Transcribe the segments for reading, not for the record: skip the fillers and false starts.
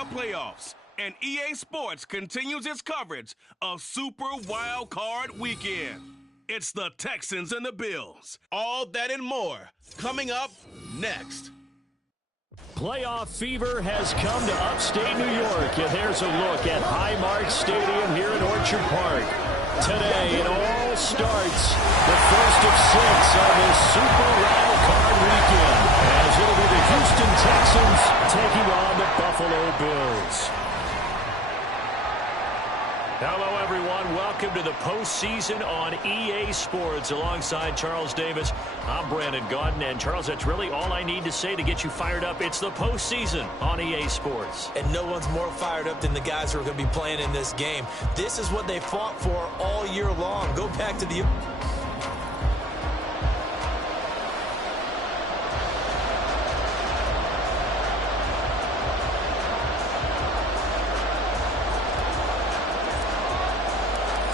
NFL playoffs, and EA Sports continues its coverage of Super Wildcard Weekend. It's the Texans and the Bills. All that and more coming up next. Playoff fever has come to upstate New York, and there's a look at Highmark Stadium here at Orchard Park. Today, it all starts the first of 6 on this Super Wildcard Weekend, as it'll be the Houston Texans taking on the Buffalo Bills. Hello, everyone. Welcome to the postseason on EA Sports. Alongside Charles Davis, I'm Brandon Gaudin. And, Charles, that's really all I need to say to get you fired up. It's the postseason on EA Sports. And no one's more fired up than the guys who are going to be playing in this game. This is what they fought for all year long. Go back to the...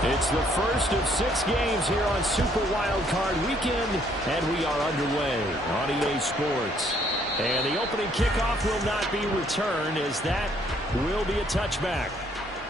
It's the first of 6 games here on Super Wildcard Weekend, and we are underway on EA Sports. And the opening kickoff will not be returned, as that will be a touchback.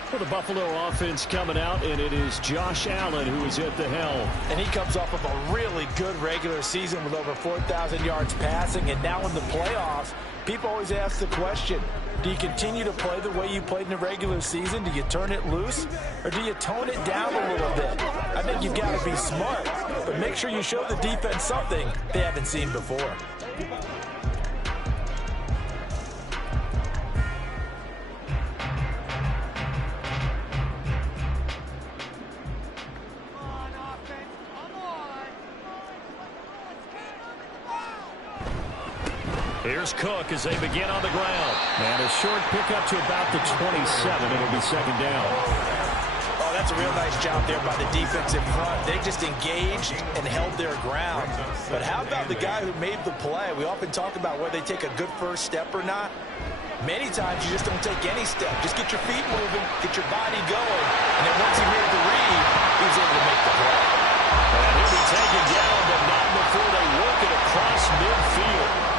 For the Buffalo offense coming out, and it is Josh Allen who is at the helm. And he comes off of a really good regular season with over 4,000 yards passing, and now in the playoffs, people always ask the question, do you continue to play the way you played in the regular season? Do you turn it loose? Or do you tone it down a little bit? I think you've got to be smart, but make sure you show the defense something they haven't seen before. Here's Cook as they begin on the ground. And a short pickup to about the 27. It'll be second down. Oh, that's a real nice job there by the defense in front. They just engaged and held their ground. But how about the guy who made the play? We often talk about whether they take a good first step or not. Many times you just don't take any step. Just get your feet moving, get your body going. And then once he made the read, he was able to make the play. And he'll be taken down, but not before they work it across midfield.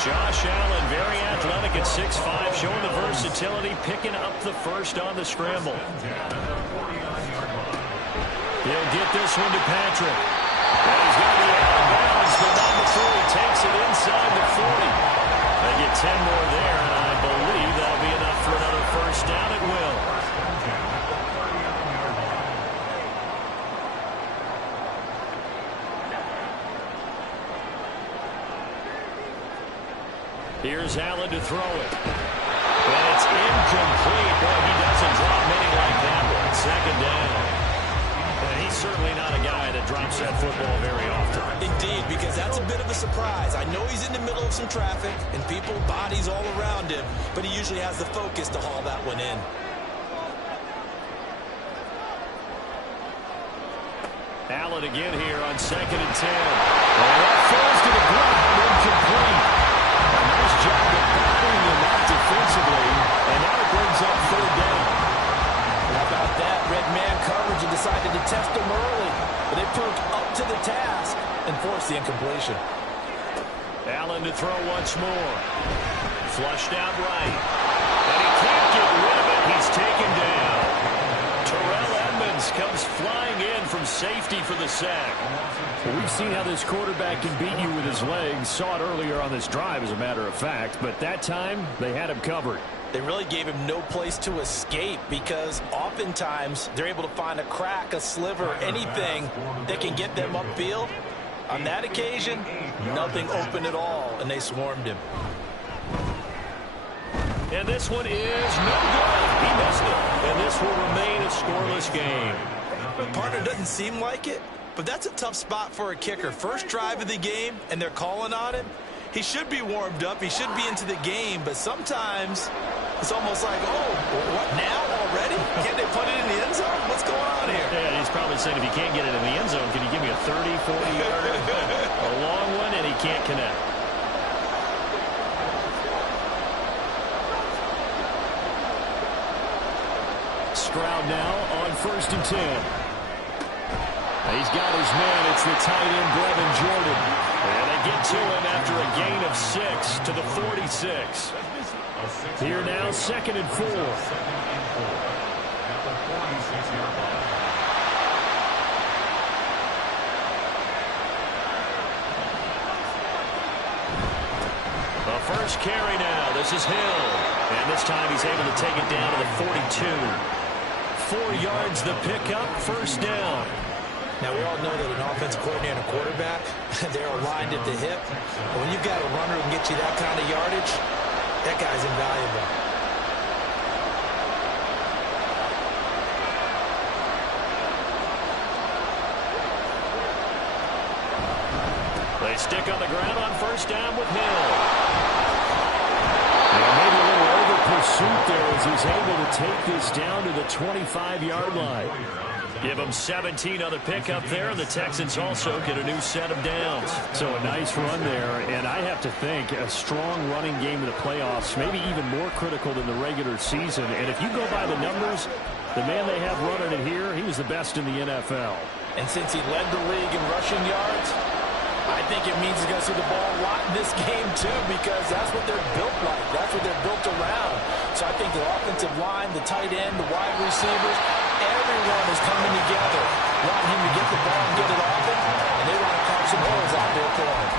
Josh Allen, very athletic at 6'5", showing the versatility, picking up the first on the scramble. He'll get this one to Patrick. And he's going to be out of bounds, but not before he takes it inside the 40. They get 10 more there, and I believe that'll be enough for another first down. It will. Here's Allen to throw it. And it's incomplete. Boy, he doesn't drop many like that one. Second down. And he's certainly not a guy that drops that football very often. Indeed, because that's a bit of a surprise. I know he's in the middle of some traffic and people, bodies all around him, but he usually has the focus to haul that one in. Allen again here on 2nd and 10. And that falls to the ground, incomplete. Nice job of battering him out defensively, and now it brings up 3rd down. How about that? Red man coverage and decided to test him early, but they proved up to the task and forced the incompletion. Allen to throw once more. Flushed out right. And he can't get rid of it. He's taken down. Terrell Edmonds comes flying in from safety for the sack. Well, we've seen how this quarterback can beat you with his legs. Saw it earlier on this drive, as a matter of fact. But that time, they had him covered. They really gave him no place to escape because oftentimes they're able to find a crack, a sliver, anything that can get them upfield. On that occasion, nothing open at all, and they swarmed him. And this one is no good. He missed it. And this will remain a scoreless game. Partner, doesn't seem like it, but that's a tough spot for a kicker. First drive of the game, and they're calling on him. He should be warmed up. He should be into the game, but sometimes it's almost like, oh, what now already? Can't they put it in the end zone? What's going on here? Yeah, he's probably saying, if you can't get it in the end zone, can you give me a 30, 40-yarder? A long one, and he can't connect. Stroud now on 1st and 10. He's got his man. It's the tight end, Brevin Jordan. And they get to him after a gain of 6 to the 46. Here now, 2nd and 4. The first carry now. This is Hill. And this time he's able to take it down to the 42. 4 yards the pickup, first down. Now, we all know that an offensive coordinator and a quarterback, they're aligned at the hip. But when you've got a runner who can get you that kind of yardage, that guy's invaluable. They stick on the ground on first down with Hill. And maybe a little over pursuit there as he's able to take this down to the 25-yard line. Give them 17 on the pickup there. The Texans also get a new set of downs. So a nice run there, and I have to think a strong running game in the playoffs, maybe even more critical than the regular season. And if you go by the numbers, the man they have running it here, he was the best in the NFL. And since he led the league in rushing yards, I think it means he's going to see the ball a lot in this game, too, because that's what they're built like. That's what they're built around. So I think the offensive line, the tight end, the wide receivers, everyone is coming together, wanting him to get the ball and get it off him, and they want to carve some holes out there for him.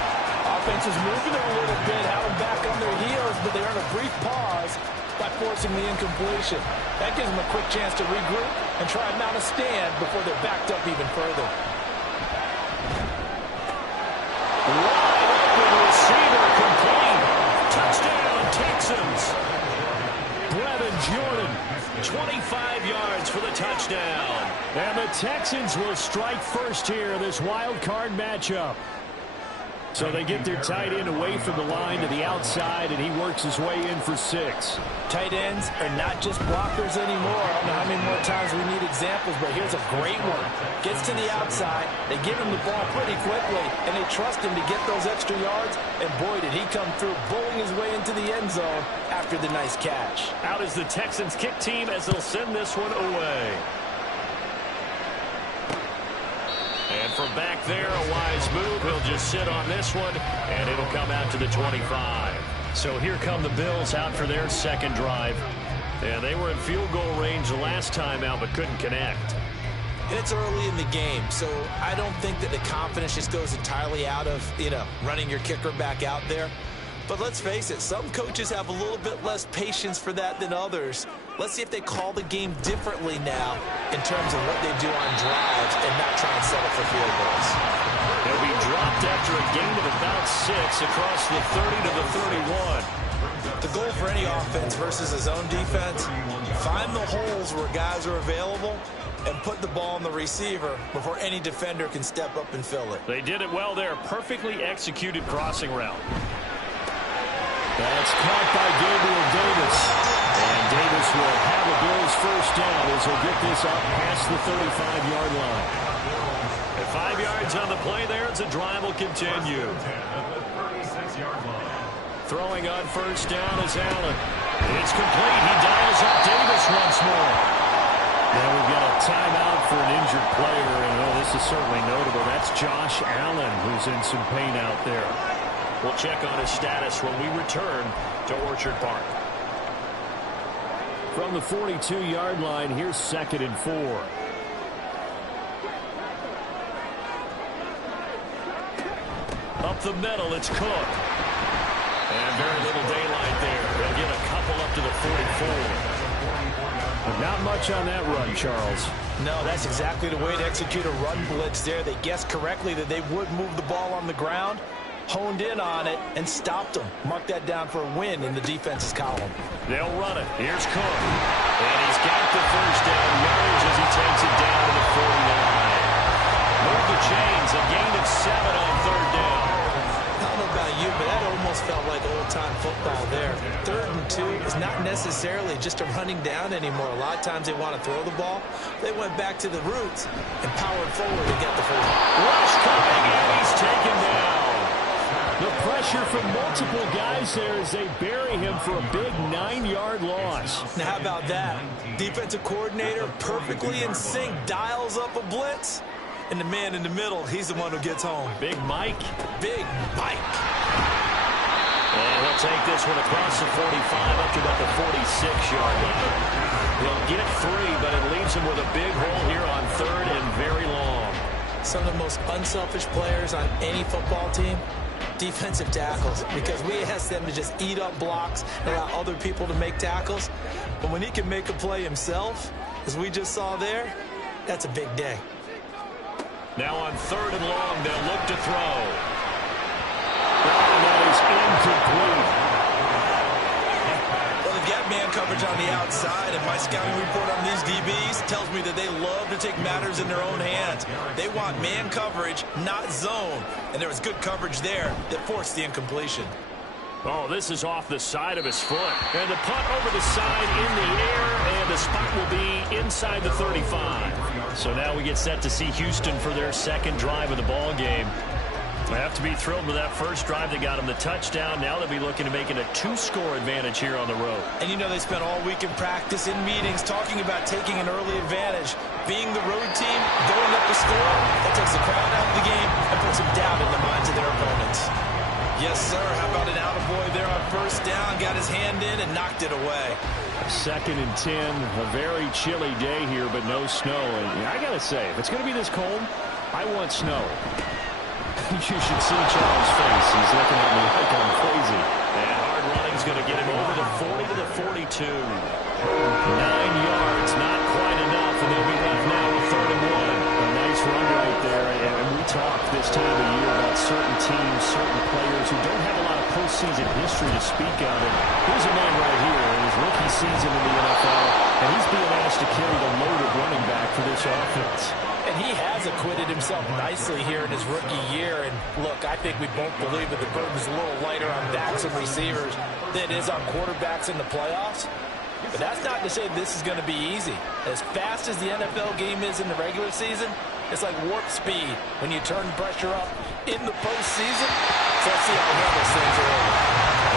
Offense is moving it a little bit, have them back on their heels, but they earn a brief pause by forcing the incompletion. That gives them a quick chance to regroup and try and mount a stand before they're backed up even further. Wide open receiver complete. Touchdown, Texans. Brevin Jordan, 25 yards for the touchdown. And the Texans will strike first here, this wild card matchup. So they get their tight end away from the line to the outside, and he works his way in for 6. Tight ends are not just blockers anymore. I don't know how many more times we need examples, but here's a great one. Gets to the outside, they give him the ball pretty quickly, and they trust him to get those extra yards, and boy, did he come through, bowling his way into the end zone after the nice catch. Out is the Texans kick team as they'll send this one away. And from back there, a wise move. He'll just sit on this one, and it'll come out to the 25. So here come the Bills out for their second drive. And they were in field goal range the last time out, but couldn't connect. And it's early in the game, so I don't think that the confidence just goes entirely out of, running your kicker back out there. But let's face it, some coaches have a little bit less patience for that than others. Let's see if they call the game differently now in terms of what they do on drives and not try and settle for field goals. They'll be dropped after a gain of about 6 across the 30 to the 31. The goal for any offense versus a zone defense, find the holes where guys are available and put the ball on the receiver before any defender can step up and fill it. They did it well there. Perfectly executed crossing route. That's caught by Gabriel Davis. And Davis will have a Bills first down as he'll get this up past the 35-yard line. At 5 yards on the play there, as the drive will continue. Throwing on first down is Allen. It's complete. He dials up Davis once more. Now we've got a timeout for an injured player, and this is certainly notable. That's Josh Allen, who's in some pain out there. We'll check on his status when we return to Orchard Park. From the 42-yard line, here's 2nd and 4. Up the middle, it's Cook. And very little daylight there. They'll get a couple up to the 44. But not much on that run, Charles. No, that's exactly the way to execute a run blitz there. They guessed correctly that they would move the ball on the ground, honed in on it, and stopped them. Mark that down for a win in the defense's column. They'll run it. Here's Cook. And he's got the first down yardage as he takes it down to the 49. Move the chains, a gain of 7 on third down. I don't know about you, but that almost felt like old-time football there. 3rd and 2 is not necessarily just a running down anymore. A lot of times they want to throw the ball. They went back to the roots and powered forward to get the first. Rush coming, and he's taken down. The pressure from multiple guys there as they bury him for a big 9-yard loss. Now, how about that? Defensive coordinator perfectly in sync, dials up a blitz, and the man in the middle, he's the one who gets home. Big Mike. Big Mike. And he'll take this one across the 45 up to about the 46-yard line. He'll get 3, but it leaves him with a big hole here on 3rd and very long. Some of the most unselfish players on any football team, defensive tackles, because we ask them to just eat up blocks and allow other people to make tackles. But when he can make a play himself, as we just saw there, that's a big day. Now on 3rd and long, they'll look to throw. That is incomplete. Well, they've got man coverage on the outside, and my scouting report on these DBs tells me that they love to take matters in their own hands. They want man coverage, not zone. And there was good coverage there that forced the incompletion. Oh, this is off the side of his foot. And the punt over the side in the air, and the spot will be inside the 35. So now we get set to see Houston for their second drive of the ball game. They have to be thrilled with that first drive that got them the touchdown. Now they'll be looking to make it a 2-score advantage here on the road. And you know they spent all week in practice, in meetings, talking about taking an early advantage. Being the road team, going up the score, that takes the crowd out of the game and puts some doubt in the minds of their opponents. Yes, sir. How about an attaboy there on first down? Got his hand in and knocked it away. 2nd and 10. A very chilly day here, but no snow. And I got to say, if it's going to be this cold, I want snow. You should see Charles' face. He's looking at me like I'm crazy. And hard running's going to get him over the 40 to the 42. 9 yards, not quite enough, and they'll be left now with 3rd and 1. A nice run right there. And we talk this time of year about certain teams, certain players who don't have a lot of postseason history to speak of. And here's a man right here in his rookie season in the NFL, and he's being asked to carry the load of running back for this offense. And he has acquitted himself nicely here in his rookie year. And look, I think we both believe that the burden's a little lighter on backs and receivers than it is on quarterbacks in the playoffs. But that's not to say this is going to be easy. As fast as the NFL game is in the regular season, it's like warp speed when you turn pressure up in the postseason. So let's see how well this thing's early.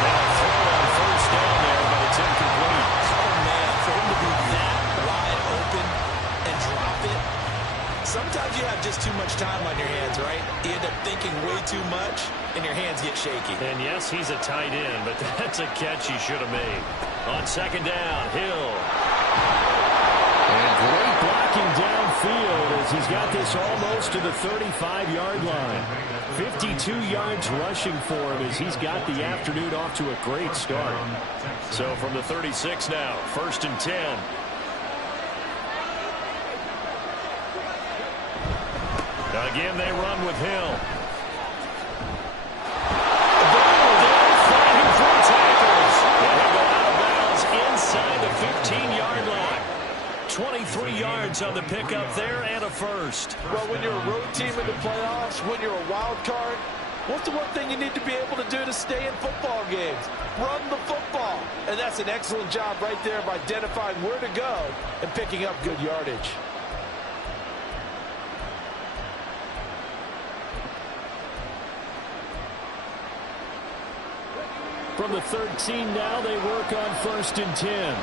Now throw on first down there, but it's incomplete. Oh, man, for him to be that wide open and drop it. Sometimes you have just too much time on your hands, right? You end up thinking way too much, and your hands get shaky. And yes, he's a tight end, but that's a catch he should have made. On 2nd down, Hill. And great blocking downfield as he's got this almost to the 35-yard line. 52 yards rushing for him as he's got the afternoon off to a great start. So from the 36 now, 1st and 10. Again, they run with Hill. Fighting for tackles. And he'll go out of bounds inside the 15-yard line. 23 yards on the pickup there and a first. Well, when you're a road team in the playoffs, when you're a wild card, what's the one thing you need to be able to do to stay in football games? Run the football. And that's an excellent job right there of identifying where to go and picking up good yardage. From the 13 now, they work on 1st and 10.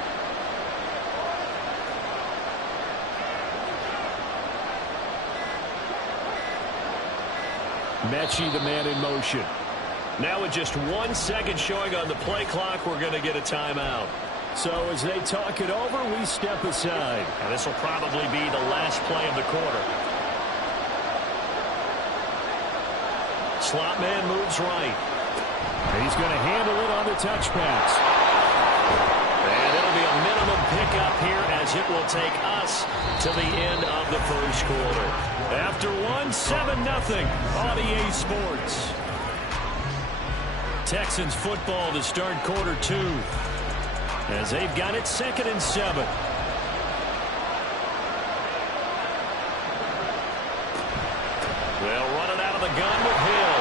Mechie, the man in motion. Now with just 1 second showing on the play clock, we're going to get a timeout. So as they talk it over, we step aside. And this will probably be the last play of the quarter. Slot man moves right. He's going to handle it on the touch pass. And it'll be a minimum pickup here as it will take us to the end of the first quarter. After 7-0 on EA Sports. Texans football to start quarter 2 as they've got it 2nd and 7. They'll run it out of the gun with Hill.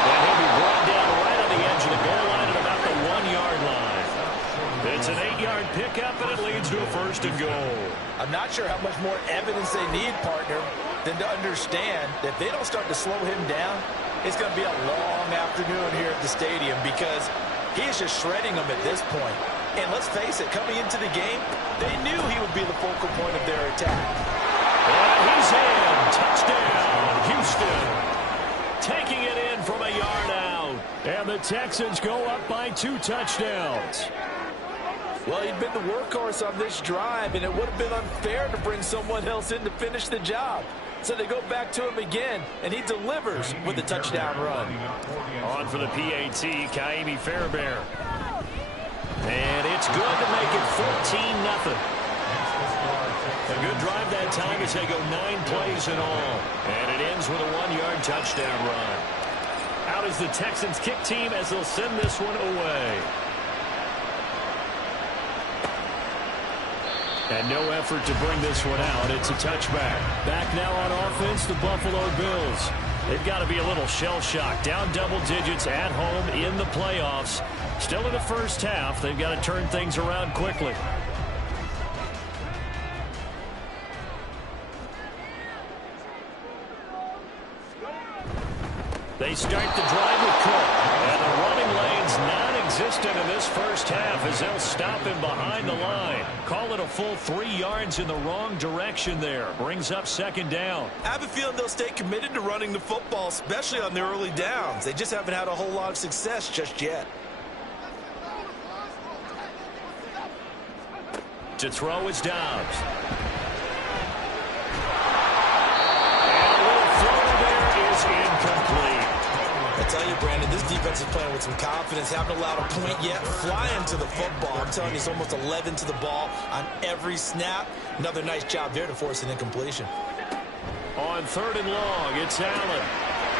And he'll be brought down right on the edge of the goal line at about the 1-yard line. It's an 8-yard pickup, and it leads to a 1st and goal. I'm not sure how much more evidence they need, partner, than to understand that if they don't start to slow him down, it's going to be a long afternoon here at the stadium because he is just shredding them at this point. And let's face it, coming into the game, they knew he would be the focal point of their attack. And he's in. Touchdown, Houston. Taking it in from a yard out. And the Texans go up by 2 touchdowns. Well, he'd been the workhorse on this drive, and it would have been unfair to bring someone else in to finish the job. So they go back to him again, and he delivers with a touchdown run. On for the PAT, Kaimi Fairbairn. And it's good to make it 14-0. A good drive that time as they go 9 plays in all. And it ends with a 1-yard touchdown run. Out is the Texans kick team as they'll send this one away. And no effort to bring this one out. It's a touchback. Back now on offense, the Buffalo Bills. They've got to be a little shell-shocked. Down double digits at home in the playoffs. Still in the first half. They've got to turn things around quickly. They start the drive with Cook. And the running lane's non-existent in this first half as they'll stop him behind the line. Call it a full 3 yards in the wrong direction there. Brings up second down. I have a feeling they'll stay committed to running the football, especially on their early downs. They just haven't had a whole lot of success just yet. To throw is Dobbs. Incomplete. I tell you, Brandon, this defense is playing with some confidence. Haven't allowed a point yet. Flying to the football. I'm telling you, it's almost 11 to the ball on every snap. Another nice job there to force an incompletion. On 3rd and long, it's Allen.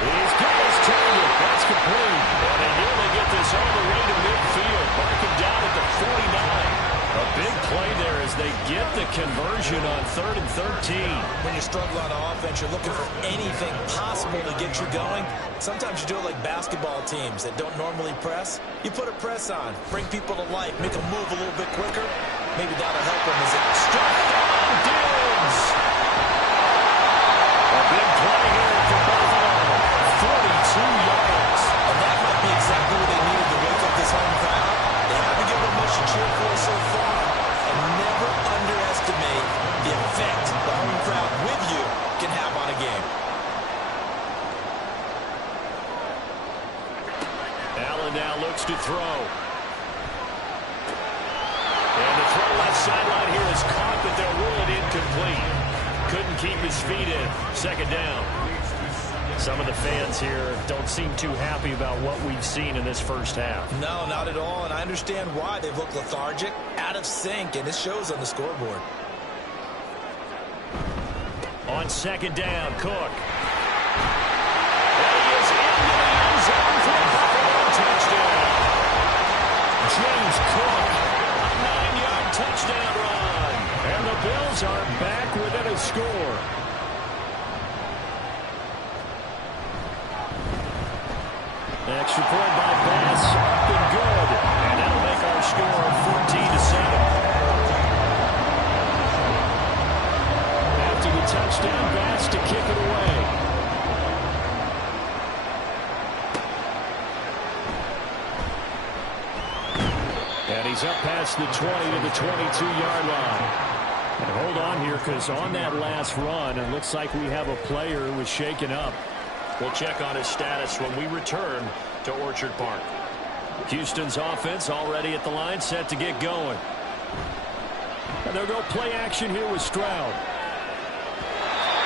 He's got his target. That's complete. And they nearly get this all the way to midfield. Marking down at the 49. A big play there as they get the conversion on 3rd and 13. When you're struggling on offense, you're looking for anything possible to get you going. Sometimes you do it like basketball teams that don't normally press. You put a press on, bring people to life, make them move a little bit quicker. Maybe that'll help them as it struck on Diggs. A big play here for Buffalo. 42 yards. And that might be exactly what they needed to wake up this home crowd. They haven't given them much to cheer for so far. And never underestimate the effect the home crowd with you can have on a game. Allen now looks to throw. And the throw left sideline here is caught, but they'll rule it incomplete. Couldn't keep his feet in. Second down. Some of the fans here don't seem too happy about what we've seen in this first half. No, not at all, and I understand why. They've looked lethargic, out of sync, and it shows on the scoreboard. On second down, Cook. And he is into the end zone for a Buffalo touchdown. James Cook, a 9-yard touchdown run. And the Bills are back within a score. Extra point by Bass, up and good. And that'll make our score 14-7. After the touchdown, Bass to kick it away. And he's up past the 20 to the 22-yard line. And hold on here, because on that last run, it looks like we have a player who was shaken up. We'll check on his status when we return to Orchard Park. Houston's offense already at the line, set to get going. And they'll go play action here with Stroud.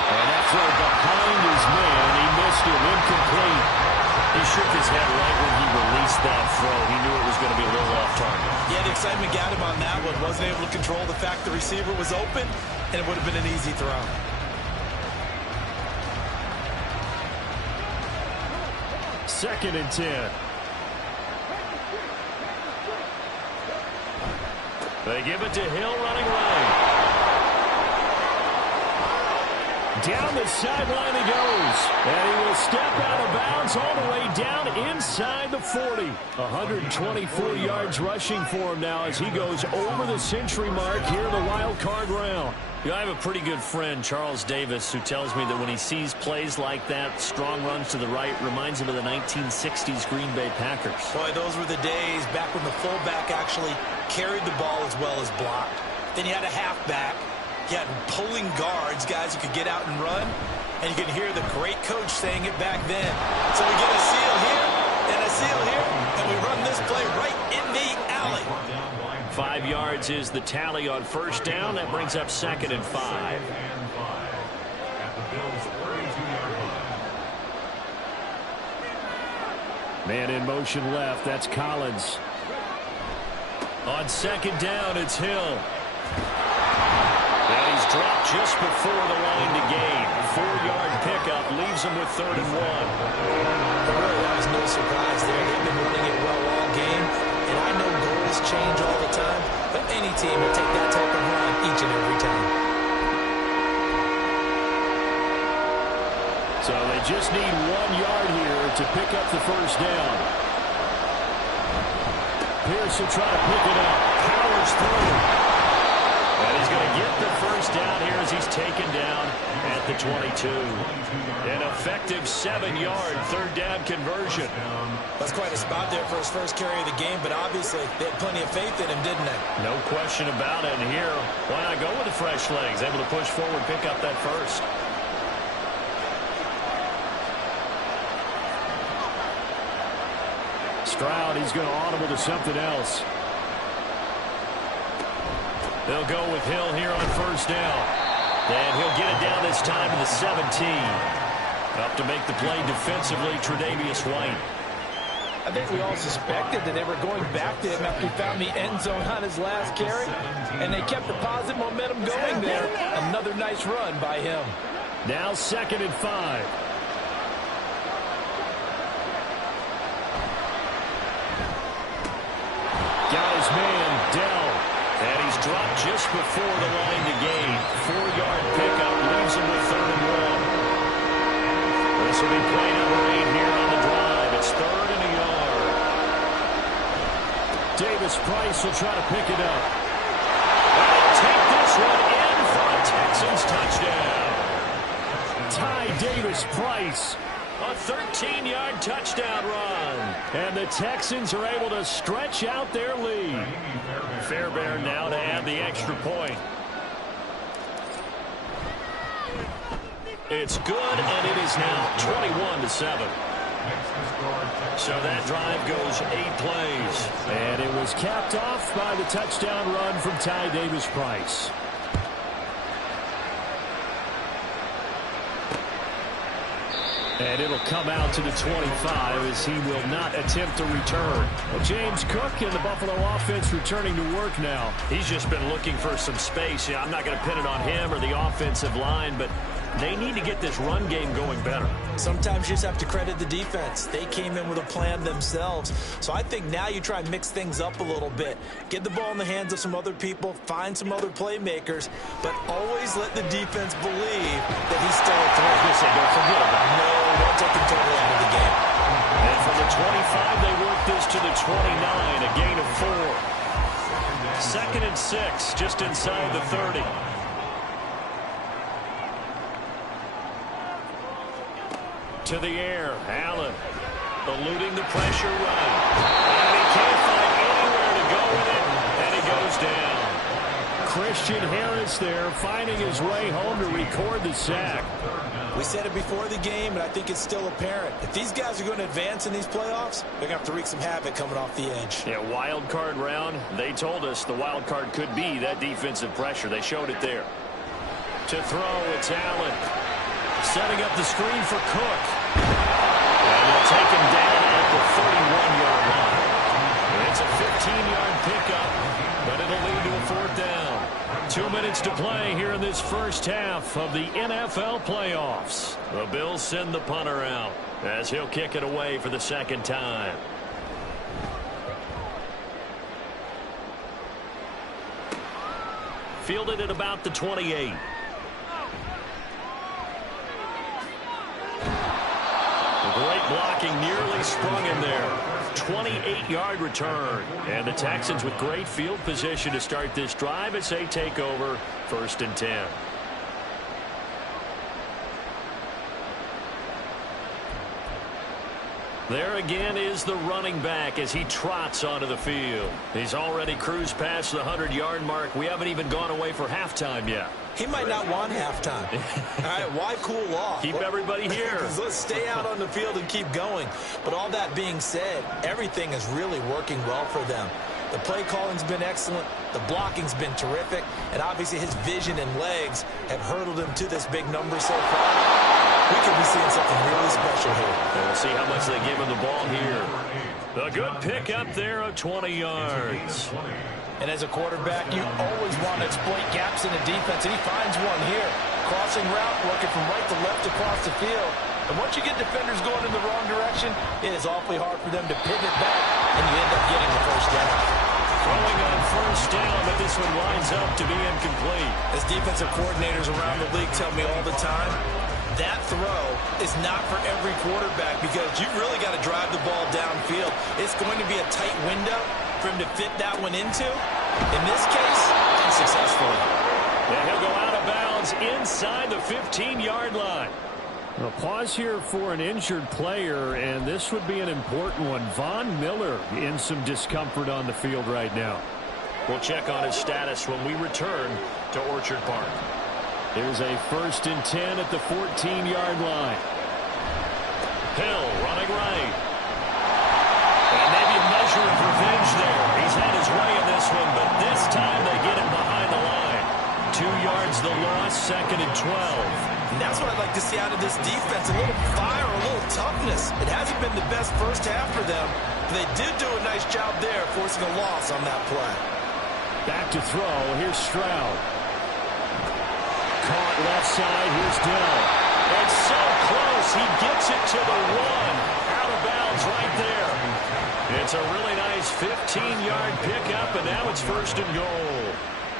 And that throw behind his man. He missed it, incomplete. He shook his head right when he released that throw. He knew it was going to be a little off target. Yeah, the excitement got him on that one. Wasn't able to control the fact the receiver was open, and it would have been an easy throw. Second and 10. They give it to Hill running right. Down the sideline he goes. And he will step out of bounds all the way down inside the 40. 124 yards rushing for him now as he goes over the century mark here in the wild card round. You know, I have a pretty good friend, Charles Davis, who tells me that when he sees plays like that, strong runs to the right, reminds him of the 1960s Green Bay Packers. Boy, those were the days back when the fullback actually carried the ball as well as blocked. Then you had a halfback. You had pulling guards, guys who could get out and run. And you can hear the great coach saying it back then. So we get a seal here and a seal here, and we run this play right in the alley. 5 yards is the tally on first down. That brings up 2nd and 5. Man in motion left. That's Collins. On 2nd down, it's Hill. And he's dropped just before the line to gain. 4-yard pickup leaves him with 3rd and 1. Really, that was no surprise there. They've been running it well all game. And I know goals change all the time, but any team will take that type of run each and every time. So they just need 1 yard here to pick up the first down. Pierce will try to pick it up. Powers through. And he's going to get the first down here as he's taken down at the 22. An effective 7-yard 3rd down conversion. That's quite a spot there for his first carry of the game, but obviously they had plenty of faith in him, didn't they? No question about it. And here, why not go with the fresh legs? Able to push forward, pick up that first. Stroud, he's going to audible to something else. They'll go with Hill here on first down. And he'll get it down this time to the 17. Up to make the play defensively, Tre'Davious White. I think we all suspected that they were going back to him after he found the end zone on his last carry. And they kept the positive momentum going there. Another nice run by him. Now 2nd and 5. Got his man, Dell. And he's dropped just before the line to gain. 4-yard pickup leaves him with 3rd and 1. This will be play number 8 here on the drive. It's 3rd and a yard. Davis Price will try to pick it up. And they'll take this one in for a Texans touchdown. Ty Davis Price. A 13-yard touchdown run. And the Texans are able to stretch out their lead. Fairbairn now to add the extra point. It's good, and it is now 21-7. So that drive goes 8 plays. And it was capped off by the touchdown run from Ty Davis Price. And it'll come out to the 25 as he will not attempt to return. Well, James Cook and the Buffalo offense returning to work now. He's just been looking for some space. I'm not going to pin it on him or the offensive line, but they need to get this run game going better. Sometimes you just have to credit the defense. They came in with a plan themselves. So I think now you try and mix things up a little bit. Get the ball in the hands of some other people, find some other playmakers, but always let the defense believe that he's still a threat. Don't forget about it. No, don't take him totally out of the game. And from the 25, they work this to the 29, a gain of 4. 2nd and 6, just inside the 30. To the air, Allen eluding the pressure run. And he can't find anywhere to go with it, and he goes down. Christian Harris there finding his way home to record the sack. We said it before the game, and I think it's still apparent. If these guys are going to advance in these playoffs, they're going to have to wreak some havoc coming off the edge. Yeah, wild card round. They told us the wild card could be that defensive pressure. They showed it there. To throw, it's Allen. Setting up the screen for Cook. And they'll take him down at the 31-yard line. It's a 15-yard pickup, but it'll lead to a 4th down. 2 minutes to play here in this first half of the NFL playoffs. The Bills send the punter out as he'll kick it away for the 2nd time. Fielded at about the 28. Great blocking, nearly sprung him there. 28-yard return. And the Texans with great field position to start this drive as they take over 1st and 10. There again is the running back as he trots onto the field. He's already cruised past the 100-yard mark. We haven't even gone away for halftime yet. He might not want halftime. All right, why cool off? Keep everybody here. Let's stay out on the field and keep going. But all that being said, everything is really working well for them. The play calling's been excellent. The blocking's been terrific. And obviously his vision and legs have hurdled him to this big number so far. We could be seeing something really special here. And we'll see how much they give him the ball here. A good pickup there of 20 yards. And as a quarterback, you always want to exploit gaps in the defense, and he finds one here. Crossing route, working from right to left across the field. And once you get defenders going in the wrong direction, it is awfully hard for them to pivot back, and you end up getting the first down. Throwing on first down, but this one lines up to be incomplete. As defensive coordinators around the league tell me all the time, that throw is not for every quarterback because you've really got to drive the ball downfield. It's going to be a tight window for him to fit that one into. In this case, unsuccessfully. And he'll go out of bounds inside the 15-yard line. A pause here for an injured player, and this would be an important one. Von Miller in some discomfort on the field right now. We'll check on his status when we return to Orchard Park. There's a 1st and 10 at the 14-yard line. Hill running right. And maybe a measure of revenge there. He's had his way in this one, but this time they get him behind the line. 2 yards the loss, 2nd and 12. And that's what I'd like to see out of this defense. A little fire, a little toughness. It hasn't been the best first half for them, but they did do a nice job there, forcing a loss on that play. Back to throw. Here's Stroud. Caught left side. Here's Dell. It's so close. He gets it to the 1. Out of bounds right there. It's a really nice 15-yard pickup, and now it's 1st and goal.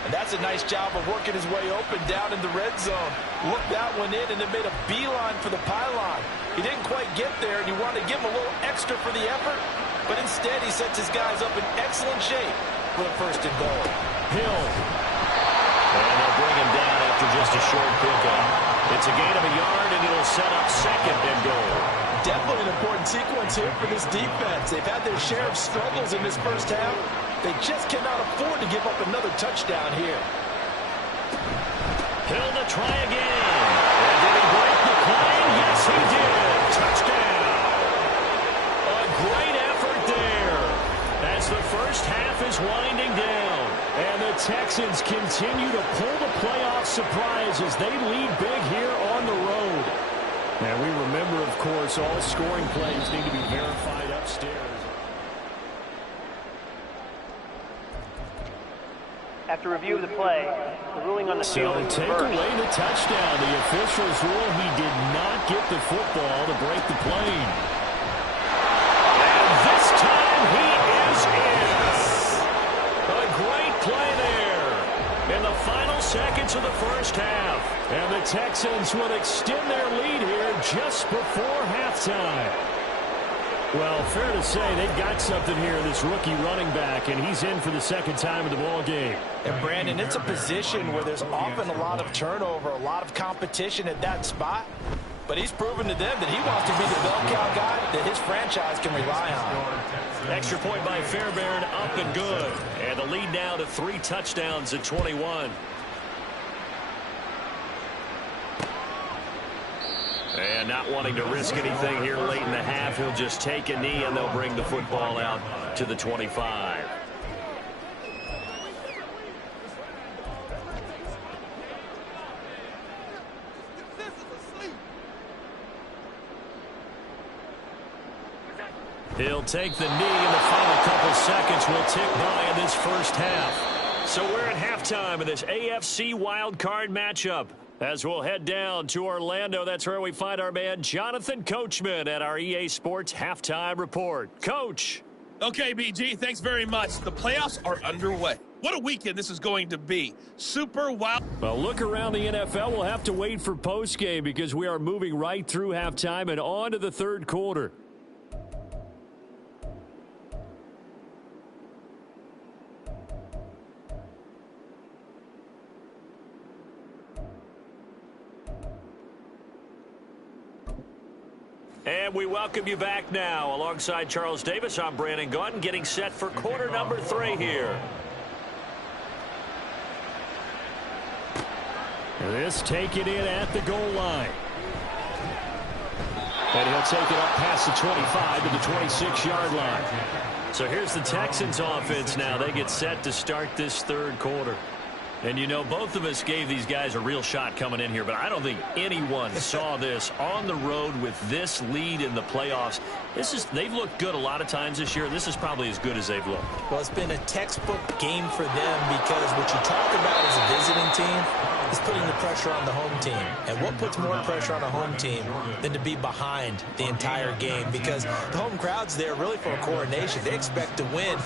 And that's a nice job of working his way open down in the red zone. Looked that one in and then made a beeline for the pylon. He didn't quite get there, and you wanted to give him a little extra for the effort, but instead he sets his guys up in excellent shape for the 1st and goal. Hill. And they'll bring him down after just a short pickup. It's a gain of a yard, and it'll set up 2nd and goal. Definitely an important sequence here for this defense. They've had their share of struggles in this first half. They just cannot afford to give up another touchdown here. Hill to try again. And did he break the play? Yes, he did. Touchdown. A great effort there as the first half is winding down. And the Texans continue to pull the playoff surprise as they lead big here on the road. And we remember, of course, all scoring plays need to be verified upstairs. After review of the play, the ruling on the field is take reversed. away the touchdown. The officials rule he did not get the football to break the plane. And this time he is in. A great play there in the final seconds of the first half. And the Texans will extend their lead here just before halftime. Well, fair to say they've got something here in this rookie running back, and he's in for the 2nd time of the ball game. And Brandon, it's a position where there's often a lot of turnover, a lot of competition at that spot. But he's proven to them that he wants to be the bell cow guy that his franchise can rely on. Extra point by Fairbairn, up and good. And the lead now to 3 touchdowns at 21. And not wanting to risk anything here late in the half, he'll just take a knee and they'll bring the football out to the 25. He'll take the knee, and the final couple seconds will tick by in this first half. So we're at halftime of this AFC Wildcard matchup. As we'll head down to Orlando, that's where we find our man Jonathan Coachman at our EA Sports Halftime Report. Coach. Okay, BG, thanks very much. The playoffs are underway. What a weekend this is going to be. Super wild. Well, look around the NFL. We'll have to wait for postgame because we are moving right through halftime and on to the 3rd quarter. And we welcome you back now. Alongside Charles Davis, I'm Brandon Gaudin, getting set for quarter number 3 here. This taken in at the goal line. And he'll take it up past the 25 to the 26-yard line. So here's the Texans offense now. They get set to start this third quarter. And, you know, both of us gave these guys a real shot coming in here, but I don't think anyone saw this on the road with this lead in the playoffs. They've looked good a lot of times this year. This is probably as good as they've looked. Well, it's been a textbook game for them because what you talk about as a visiting team is putting the pressure on the home team. And what puts more pressure on a home team than to be behind the entire game? Because the home crowd's there really for a coronation. They expect to win.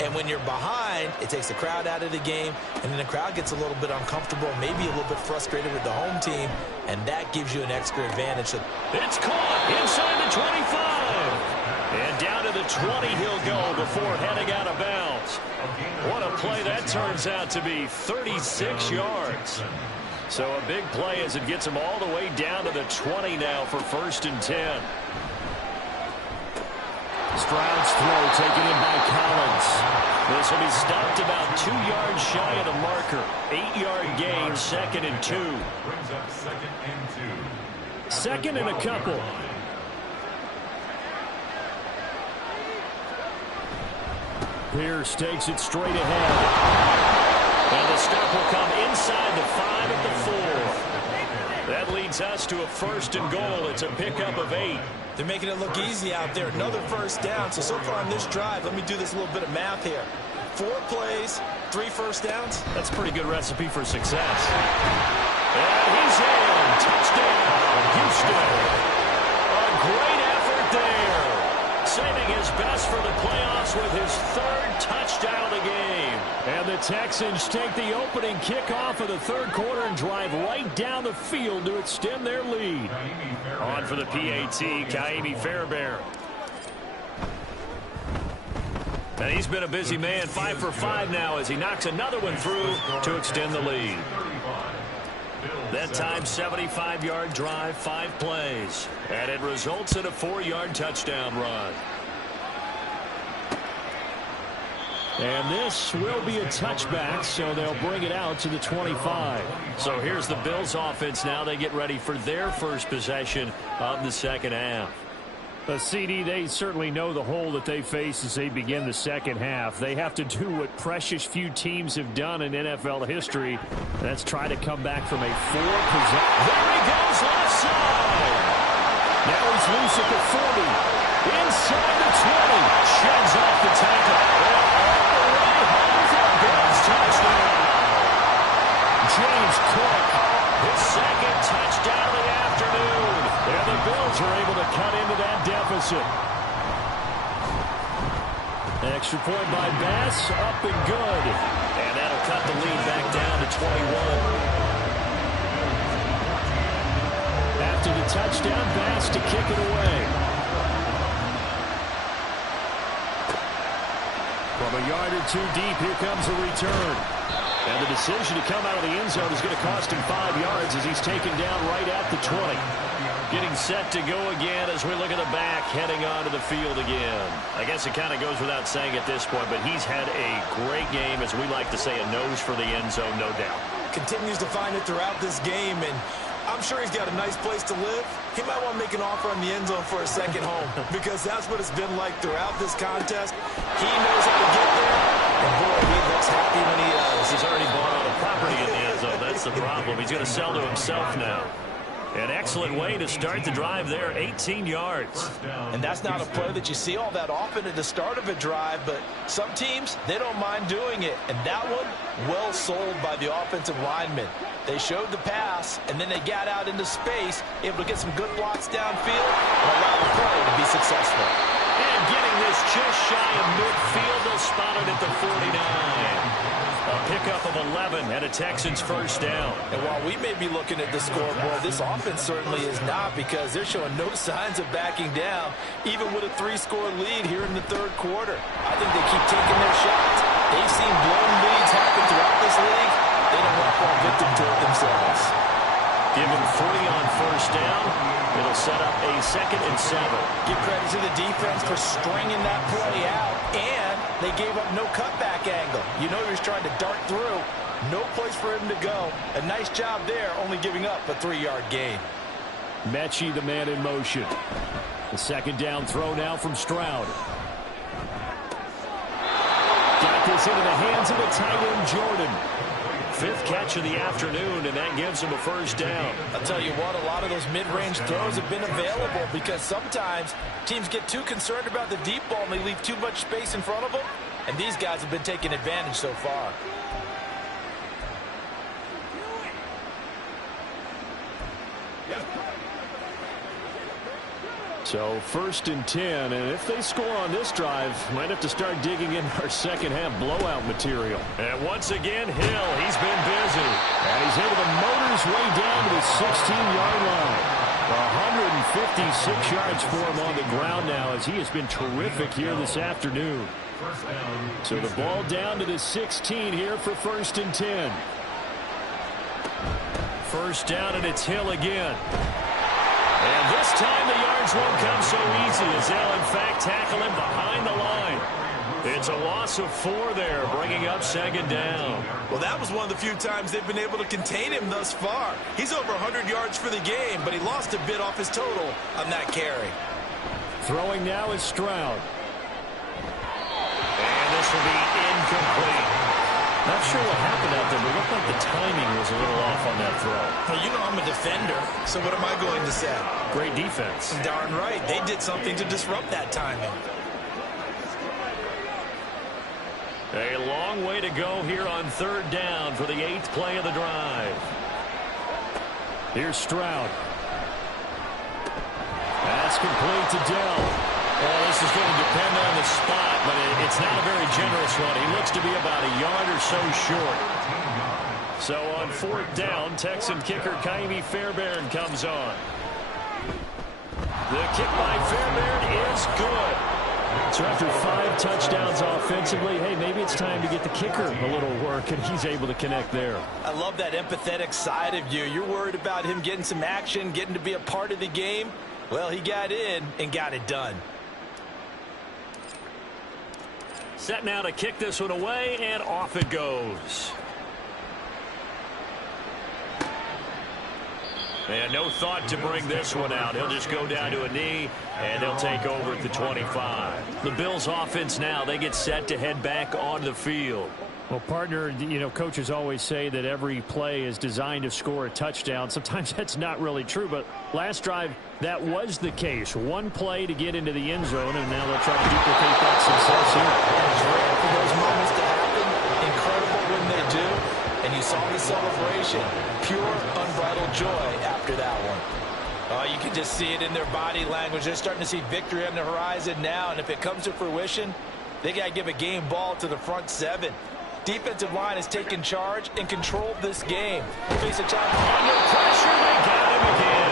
And when you're behind, it takes the crowd out of the game, and then the crowd gets a little bit uncomfortable, maybe a little bit frustrated with the home team, and that gives you an extra advantage. So it's caught inside the 25. And down to the 20 he'll go before heading out of bounds. What a play that turns out to be, 36 yards. So a big play as it gets him all the way down to the 20 now for 1st and 10. Stroud's throw taken in by Collins. This will be stopped about 2 yards shy of the marker. 8-yard gain, 2nd and 2. Brings up 2nd and 2. Second and a couple. Pierce takes it straight ahead. And the stop will come inside the 5 at the 4. That leads us to a 1st and goal. It's a pickup of 8. They're making it look easy out there. Another 1st down. So far on this drive, let me do this little bit of math here. 4 plays, 3 1st downs. That's a pretty good recipe for success. And he's in. Touchdown, Houston. A great effort there. Saving his best for the playoffs with his 3rd touchdown of the game. And the Texans take the opening kickoff of the third quarter and drive right down the field to extend their lead. On for the PAT, Kaimi Fairbairn. And he's been a busy man, 5 for 5 now as he knocks another one through to extend the lead. That time, 75-yard drive, 5 plays. And it results in a 4-yard touchdown run. And this will be a touchback, so they'll bring it out to the 25. So here's the Bills offense now. They get ready for their first possession of the second half. CD, they certainly know the hole that they face as they begin the second half. They have to do what precious few teams have done in NFL history. That's try to come back from a 4-possession. There he goes, left side. Now he's loose at the 40. Inside the 20. Sheds off the tackle. All the way home for a Bills touchdown. James Cook. His 2nd touchdown of the afternoon. And the Bills are able to cut into that deficit. Extra point by Bass, up and good. And that'll cut the lead back down to 21. After the touchdown, Bass to kick it away. From a yard or 2 deep, here comes a return. And the decision to come out of the end zone is going to cost him 5 yards as he's taken down right at the 20. Getting set to go again as we look at the back, heading onto the field again. I guess it kind of goes without saying at this point, but he's had a great game, as we like to say, a nose for the end zone, no doubt. Continues to find it throughout this game, and I'm sure he's got a nice place to live. He might want to make an offer on the end zone for a second home because that's what it's been like throughout this contest. He knows how to get there, and boy, he looks happy when he does. He's already bought all the property in the end zone. That's the problem. He's going to sell to himself now. An excellent way to start the drive there, 18 yards. And that's not a play that you see all that often at the start of a drive, but some teams, they don't mind doing it. And that one, well sold by the offensive lineman. They showed the pass, and then they got out into space, able to get some good blocks downfield, and allow the play to be successful. And getting this just shy of midfield, they'll spot it at the 49. A pickup of 11 and a Texans 1st down. And while we may be looking at the scoreboard, this offense certainly is not because they're showing no signs of backing down, even with a 3-score lead here in the third quarter. I think they keep taking their shots. They've seen blown leads happen throughout this league. They don't want to fall victim to it themselves. Give him 3 on 1st down. It'll set up a 2nd and 7. Give credit to the defense for stringing that play out, and they gave up no cutback angle. You know he was trying to dart through. No place for him to go. A nice job there, only giving up a 3-yard gain. Mechie, the man in motion. The 2nd down throw now from Stroud. Got this into the hands of the tight end, Jordan. 5th catch of the afternoon, and that gives him a 1st down. I'll tell you what, a lot of those mid-range throws have been available because sometimes teams get too concerned about the deep ball and they leave too much space in front of them, and these guys have been taking advantage so far. So 1st and 10, and if they score on this drive, might have to start digging in our second-half blowout material. And once again, Hill, he's been busy. And he's able to motor his way down to the 16-yard line. 156 yards for him on the ground now as he has been terrific here this afternoon. So the ball down to the 16 here for 1st and 10. 1st down, and it's Hill again. And this time the yards won't come so easy as they'll, in fact, tackle him behind the line. It's a loss of 4 there, bringing up 2nd down. Well, that was one of the few times they've been able to contain him thus far. He's over 100 yards for the game, but he lost a bit off his total on that carry. Throwing now is Stroud. And this will be incomplete. Not sure what happened out there, but it looked like the timing was a little off on that throw. Well, you know I'm a defender, so what am I going to say? Great defense. Darn right. They did something to disrupt that timing. A long way to go here on 3rd down for the 8th play of the drive. Here's Stroud. That's complete to Dell. Well, this is going to depend on the spot, but it's not a very generous one. He looks to be about a yard or so short. So on 4th down, Texan kicker Kaimi Fairbairn comes on. The kick by Fairbairn is good. So after 5 touchdowns offensively, hey, maybe it's time to get the kicker a little work, and he's able to connect there. I love that empathetic side of you. You're worried about him getting some action, getting to be a part of the game. Well, he got in and got it done. Set now to kick this one away, and off it goes. And no thought to bring this one out. He'll just go down to a knee, and they'll take over at the 25. The Bills offense now, they get set to head back on the field. Well, partner, you know, coaches always say that every play is designed to score a touchdown. Sometimes that's not really true, but last drive, that was the case. One play to get into the end zone, and now they'll try to duplicate that success here. It's rare for those moments to happen. Incredible when they do. And you saw the celebration. Pure, unbridled joy after that one. You can just see it in their body language. They're starting to see victory on the horizon now, and if it comes to fruition, they got to give a game ball to the front 7. Defensive line has taken charge and controlled this game. Face a challenge under pressure. They got him again.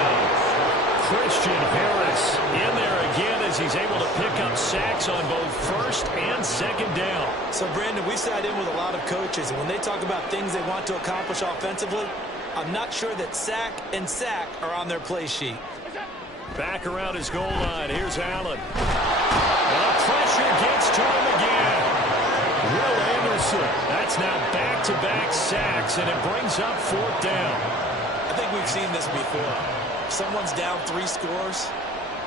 Christian Harris in there again as he's able to pick up sacks on both 1st and 2nd down. So, Brandon, we sat in with a lot of coaches, and when they talk about things they want to accomplish offensively, I'm not sure that sack and sack are on their play sheet. Back around his goal line. Here's Allen. Well, pressure gets to him again. Will Anderson. That's now back-to-back sacks, and it brings up 4th down. I think we've seen this before. Someone's down 3 scores.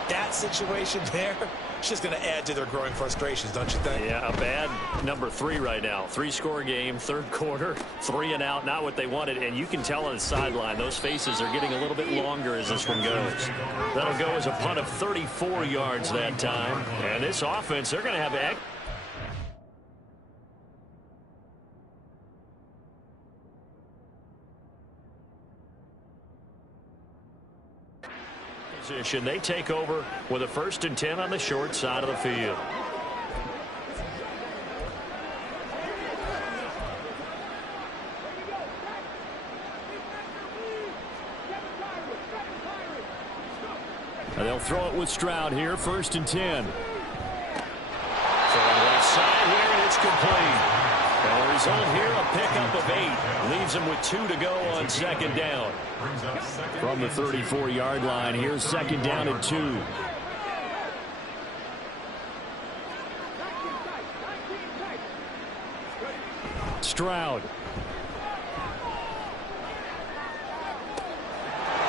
That situation there, it's just going to add to their growing frustrations, don't you think? Yeah, a bad number 3 right now. 3-score game, 3rd quarter, 3 and out, not what they wanted. And you can tell on the sideline, those faces are getting a little bit longer as this one goes. That'll go as a punt of 34 yards that time. And this offense, they're going to have position. They take over with a 1st and 10 on the short side of the field. And they'll throw it with Stroud here, 1st and 10. From the left side here, and it's complete. And result here, a pickup of 8. Leaves them with 2 to go on second down. From the 34-yard line, here's second down and 2. Stroud.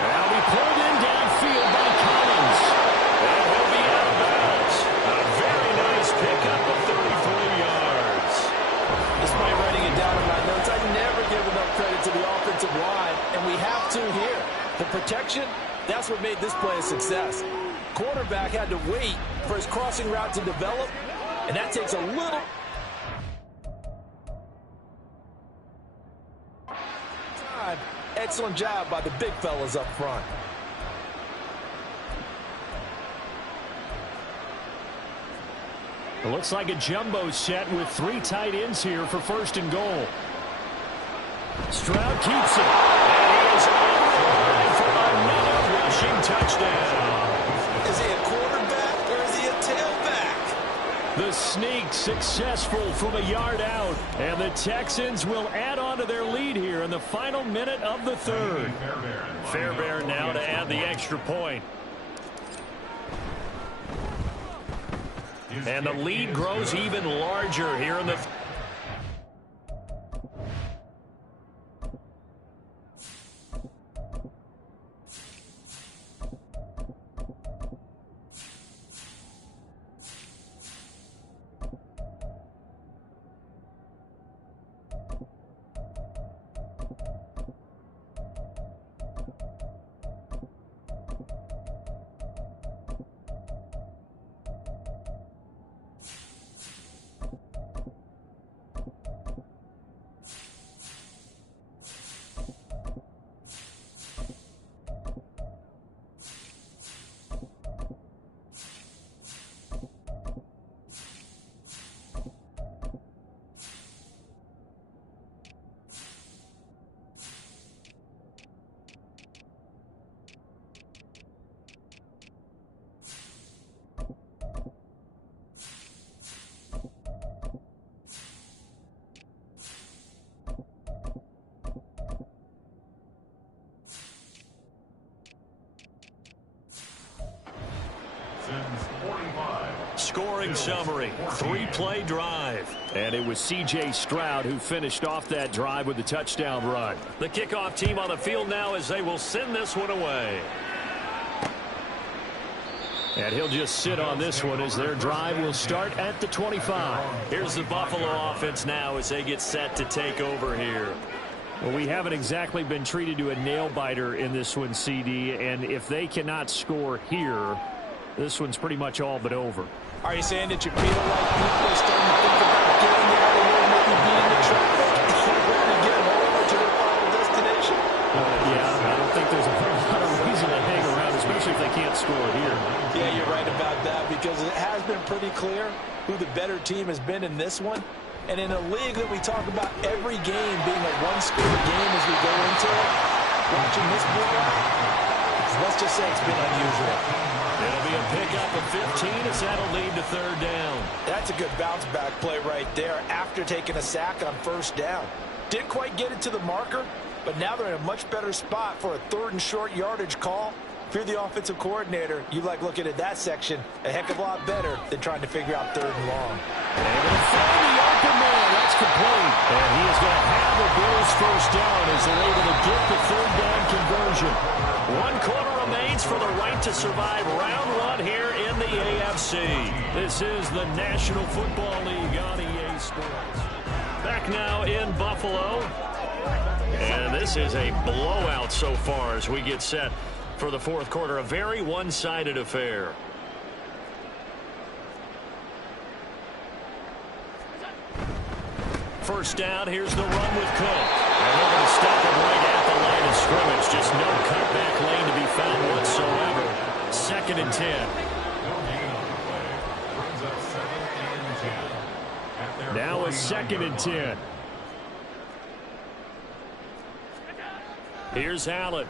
Now he pulled in downfield by Collins. And he'll be out of bounds. A very nice pickup of 33 yards. Despite writing it down in my notes, I never give enough credit to the offensive line, and we have to here. The protection, that's what made this play a success. Quarterback had to wait for his crossing route to develop, and that takes a little time. Excellent job by the big fellas up front. It looks like a jumbo set with 3 tight ends here for first and goal. Stroud keeps it. And he is on the line for another rushing touchdown. Is he a quarterback or is he a tailback? The sneak successful from a yard out. And the Texans will add on to their lead here in the final minute of the third. Fairbairn now to add the extra point. And the lead grows even larger here in the scoring summary. 3-play drive. And it was C.J. Stroud who finished off that drive with the touchdown run. The kickoff team on the field now as they will send this one away. And he'll just sit on this one as their drive will start at the 25. Here's the Buffalo offense now as they get set to take over here. Well, we haven't exactly been treated to a nail-biter in this one, CD, and if they cannot score here, this one's pretty much all but over. Are you saying that you feel like people are starting to think about getting out of here, maybe being in traffic, ready to get home to their final destination? Yeah, I don't think there's a lot of reason to hang around, especially if they can't score here. Yeah, you're right about that because it has been pretty clear who the better team has been in this one. And in a league that we talk about every game being a one-score game as we go into it, watching this blowout, let's just say it's been unusual. It'll be a pickup of 15 as that'll lead to third down. That's a good bounce-back play right there after taking a sack on first down. Didn't quite get it to the marker, but now they're in a much better spot for a third and short yardage call. If you're the offensive coordinator, you like looking at that section a heck of a lot better than trying to figure out third and long. Able to find the open man. That's complete. And he is going to have a Bills first down as they're able to get the third down conversion. 1 quarter remains for the right to survive round 1 here in the AFC. This is the National Football League on EA Sports. Back now in Buffalo. And this is a blowout so far as we get set for the fourth quarter. A very one-sided affair. First down, here's the run with Cook. And they're going to stop him right at the line of scrimmage. Just no cutback lane to be found whatsoever. 2nd and 10. Now a 2nd and 10. Here's Allen.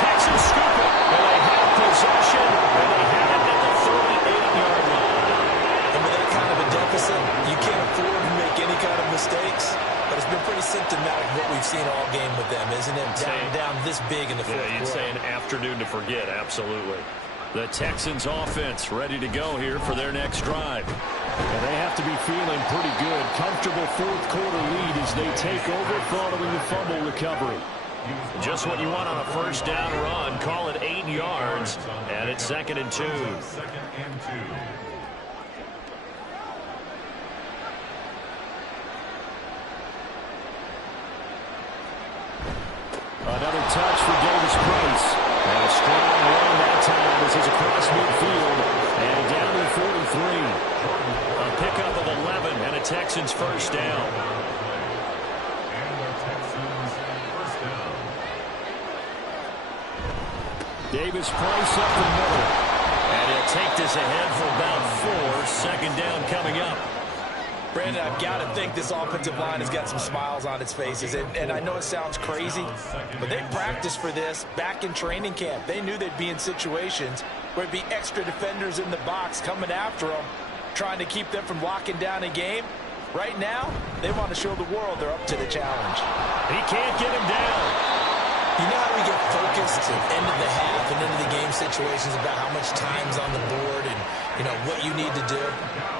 Texans scoop it, and they have possession, and they have it at the mistakes, but it's been pretty symptomatic of what we've seen all game with them, isn't it? Down this big in the fourth quarter. You'd say an afternoon to forget, absolutely. The Texans offense ready to go here for their next drive. And they have to be feeling pretty good. Comfortable fourth quarter lead as they take over following the fumble recovery. Just what you want on a first down run. Call it 8 yards, and it's 2nd and 2. Another touch for Davis Price. And a strong run that time as he's across midfield. And down to 43. A pickup of 11 and a Texans first down. Davis Price up the middle. And he'll take this ahead for about 4. 2nd down coming up. Brandon, I've got to think this offensive line has got some smiles on its faces. And I know it sounds crazy, but they practiced for this back in training camp. They knew they'd be in situations where it'd be extra defenders in the box coming after them, trying to keep them from locking down a game. Right now, they want to show the world they're up to the challenge. He can't get him down. You know how we get focused at the end of the half and into the game situations about how much time's on the board and, you know, what you need to do?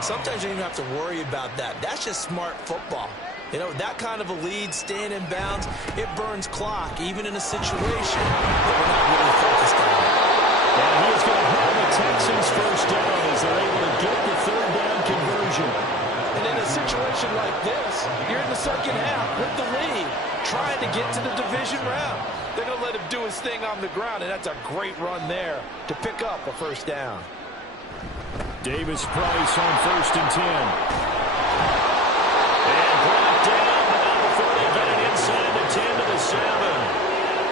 Sometimes you don't even have to worry about that. That's just smart football. You know, that kind of a lead, staying in bounds, it burns clock, even in a situation that we're not really focused on. And he is going to have the Texans first down as they're able to get the 3rd down conversion. And in a situation like this, you're in the second half with the lead, trying to get to the division round. They're going to let him do his thing on the ground, and that's a great run there to pick up a first down. Davis Price on 1st and 10. And brought down before they get it inside the 10 to the 7.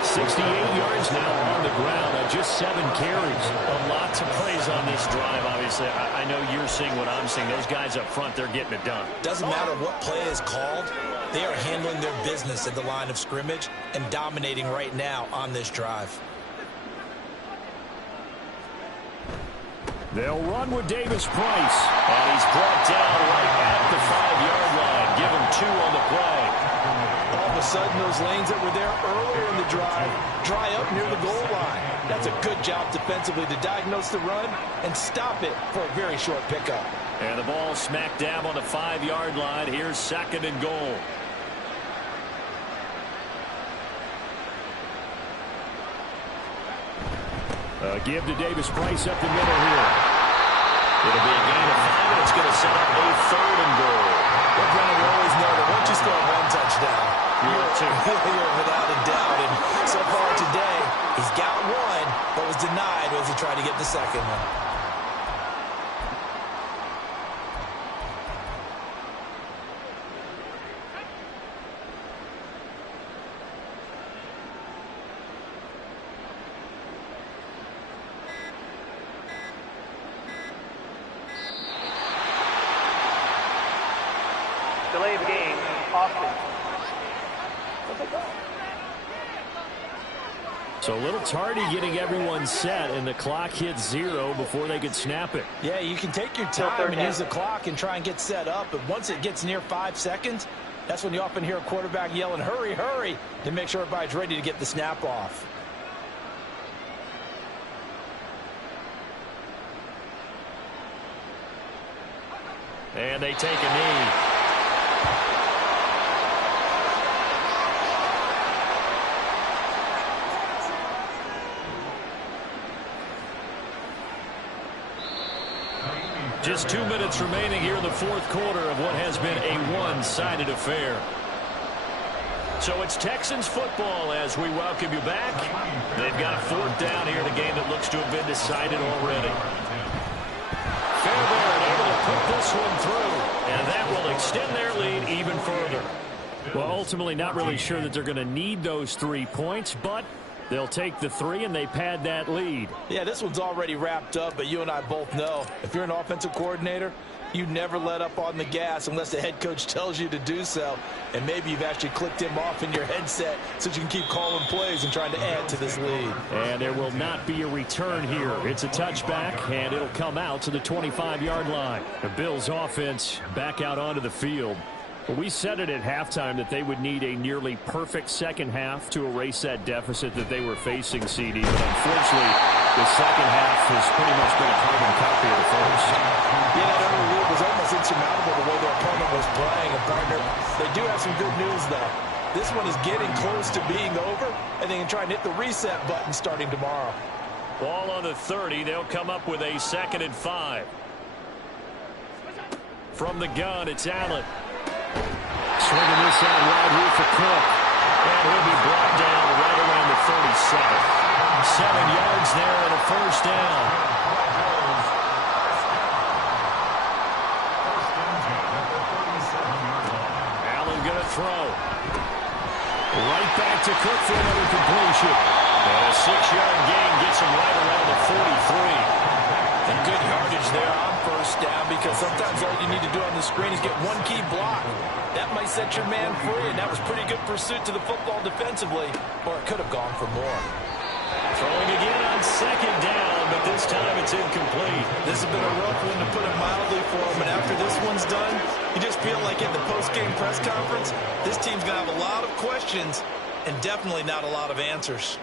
68 yards now on the ground on just 7 carries. A lot to praise on this drive, obviously. I know you're seeing what I'm seeing. Those guys up front, they're getting it done. Doesn't matter what play is called. They are handling their business at the line of scrimmage and dominating right now on this drive. They'll run with Davis Price. And he's brought down right at the 5-yard line. Give him 2 on the play. All of a sudden, those lanes that were there earlier in the drive dry up near the goal line. That's a good job defensively to diagnose the run and stop it for a very short pickup. And the ball smack dab on the 5-yard line. Here's 2nd and goal. Give to Davis Price up the middle here. It'll be a gain of 5, and it's going to set up a 3rd and goal. Well, Brennan, we always know that once you score 1 touchdown, you're without a doubt. And so far today, he's got 1, but was denied as he tried to get the 2nd one. Delay of game, Austin. So a little tardy getting everyone set, and the clock hits 0 before they could snap it. Yeah, you can take your time and use the clock and try and get set up, but once it gets near 5 seconds, that's when you often hear a quarterback yelling, hurry, hurry, to make sure everybody's ready to get the snap off. And they take a knee. Just 2 minutes remaining here in the fourth quarter of what has been a one-sided affair. So it's Texans football as we welcome you back. They've got a 4th down here in a game that looks to have been decided already. Fairbairn able to put this one through, and that will extend their lead even further. Well, ultimately not really sure that they're going to need those 3 points, but they'll take the 3 and they pad that lead. Yeah, this one's already wrapped up, but you and I both know if you're an offensive coordinator, you never let up on the gas unless the head coach tells you to do so. And maybe you've actually clicked him off in your headset so you can keep calling plays and trying to add to this lead. And there will not be a return here. It's a touchback, and it'll come out to the 25-yard line. The Bills offense back out onto the field. We said it at halftime that they would need a nearly perfect second half to erase that deficit that they were facing, CD. But unfortunately, the second half has pretty much been a carbon copy of the first. Yeah, that early lead was almost insurmountable the way their opponent was playing. And, partner, they do have some good news, though. This one is getting close to being over, and they can try and hit the reset button starting tomorrow. Ball on the 30. They'll come up with a 2nd and 5. From the gun, it's Allen. Swinging this out right here for Cook. And he'll be brought down right around the 37. 7 yards there and a first down. Allen going to throw. Right back to Cook for another completion. And a 6-yard gain gets him right around the 43. And good yardage there on first down, because sometimes all you need to do on the screen is get one key block. That might set your man free, and that was pretty good pursuit to the football defensively, or it could have gone for more. Throwing again on 2nd down, but this time it's incomplete. This has been a rough one, to put it mildly, for him, and after this one's done, you just feel like in the post-game press conference, this team's going to have a lot of questions and definitely not a lot of answers.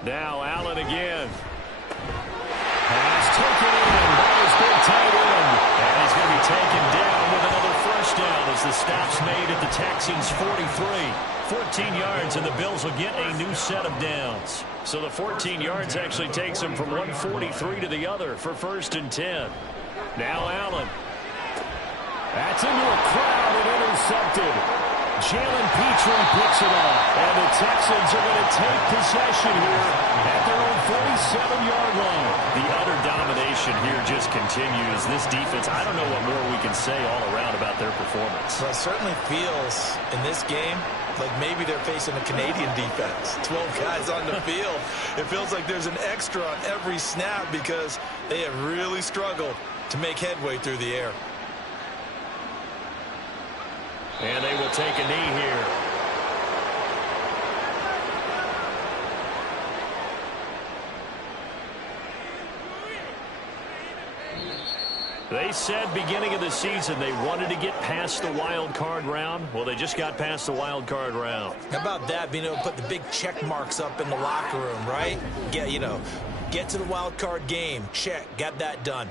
Now Allen again. Pass taken in by his big tight end. And he's going to be taken down with another first down as the stop's made at the Texans' 43. 14 yards, and the Bills will get a new set of downs. So the 14 yards actually takes them from 143 to the other for 1st and 10. Now Allen. That's into a crowd and intercepted. Jalen Petrie picks it up. And the Texans are going to take possession here at their own 47-yard line. The utter domination here just continues. This defense, I don't know what more we can say all around about their performance. Well, it certainly feels in this game like maybe they're facing a Canadian defense. 12 guys on the field. It feels like there's an extra on every snap because they have really struggled to make headway through the air. And they will take a knee here. They said beginning of the season they wanted to get past the wild card round. Well, they just got past the wild card round. How about that, being able to put the big check marks up in the locker room, right? Get to the wild card game. Check. Got that done.